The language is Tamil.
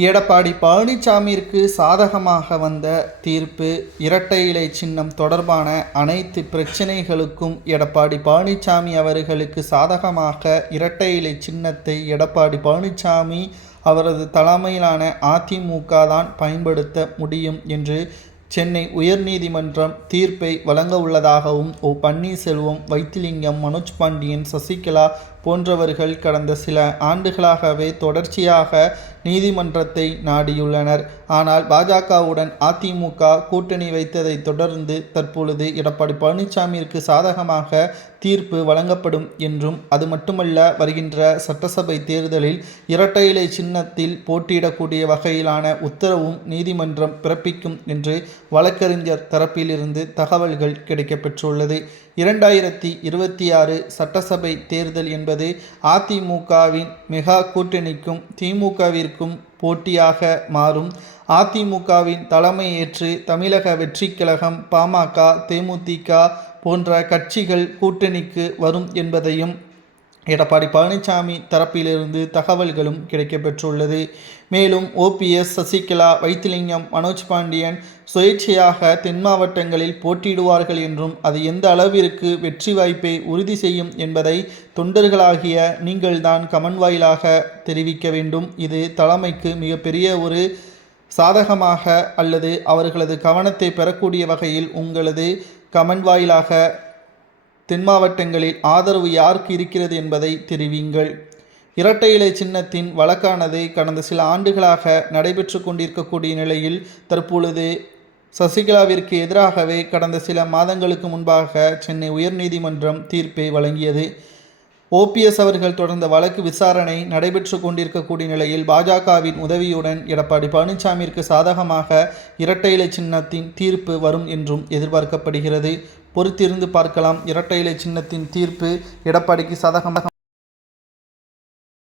எடப்பாடி பழனிசாமிற்கு சாதகமாக வந்த தீர்ப்பு இரட்டை இலை சின்னம் தொடர்பான அனைத்து பிரச்சனைகளுக்கும் எடப்பாடி பழனிசாமி அவர்களுக்கு சாதகமாக இரட்டை இலை சின்னத்தை எடப்பாடி பழனிசாமி அவரது தலைமையிலான அதிமுக தான் பயன்படுத்த முடியும் என்று சென்னை உயர்நீதிமன்றம் தீர்ப்பை வழங்க உள்ளதாகவும் ஓ பன்னீர்செல்வம் வைத்திலிங்கம் மனோஜ் பாண்டியன் சசிகலா போன்றவர்கள் கடந்த சில ஆண்டுகளாகவே தொடர்ச்சியாக நீதிமன்றத்தை நாடியுள்ளனர். ஆனால் பாஜகவுடன் அதிமுக கூட்டணி வைத்ததை தொடர்ந்து தற்பொழுது எடப்பாடி பழனிசாமிற்கு சாதகமாக தீர்ப்பு வழங்கப்படும் என்றும் அது மட்டுமல்ல வருகின்ற சட்டசபை தேர்தலில் இரட்டை இலை சின்னத்தில் போட்டியிடக்கூடிய வகையிலான உத்தரவும் நீதிமன்றம் பிறப்பிக்கும் என்று வழக்கறிஞர் தரப்பிலிருந்து தகவல்கள் கிடைக்கப்பெற்றுள்ளது. இரண்டாயிரத்தி இருபத்தி ஆறு சட்டசபை தேர்தல் என்பது அதிமுகவின் மெகா கூட்டணிக்கும் திமுகவிற்கும் போட்டியாக மாறும். அதிமுகவின் தலைமையேற்று தமிழக வெற்றிக் கழகம் பாமக தேமுதிக போன்ற கட்சிகள் கூட்டணிக்கு வரும் என்பதையும் எடப்பாடி பழனிசாமி தரப்பிலிருந்து தகவல்களும் கிடைக்கப்பெற்றுள்ளது. மேலும் ஓபிஎஸ் சசிகலா வைத்திலிங்கம் மனோஜ் பாண்டியன் சுயேட்சையாக தென் மாவட்டங்களில் போட்டியிடுவார்கள் என்றும் அது எந்த அளவிற்கு வெற்றி வாய்ப்பை உறுதி செய்யும் என்பதை தொண்டர்களாகிய நீங்கள்தான் கமன் வாயிலாக தெரிவிக்க வேண்டும். இது தலைமைக்கு மிகப்பெரிய ஒரு சாதகமாக அல்லது அவர்களது கவனத்தை பெறக்கூடிய வகையில் உங்களது கமன் வாயிலாக தென் மாவட்டங்களில் ஆதரவு யாருக்கு இருக்கிறது என்பதை தெரிவிங்கள் இரட்டை இலை சின்னத்தின் வழக்கானது கடந்த சில ஆண்டுகளாக நடைபெற்று கொண்டிருக்கக்கூடிய நிலையில் தற்பொழுது சசிகலாவிற்கு எதிராகவே கடந்த சில மாதங்களுக்கு முன்பாக சென்னை உயர்நீதிமன்றம் தீர்ப்பை வழங்கியது. ஓபிஎஸ் அவர்கள் தொடர்ந்த வழக்கு விசாரணை நடைபெற்று கொண்டிருக்கக்கூடிய நிலையில் பாஜகவின் உதவியுடன் எடப்பாடி பழனிசாமிற்கு சாதகமாக இரட்டை இலை சின்னத்தின் தீர்ப்பு வரும் என்றும் எதிர்பார்க்கப்படுகிறது. பொறுத்திருந்து பார்க்கலாம். இரட்டை இலை சின்னத்தின் தீர்ப்பு எடப்பாடிக்கு சாதகமாக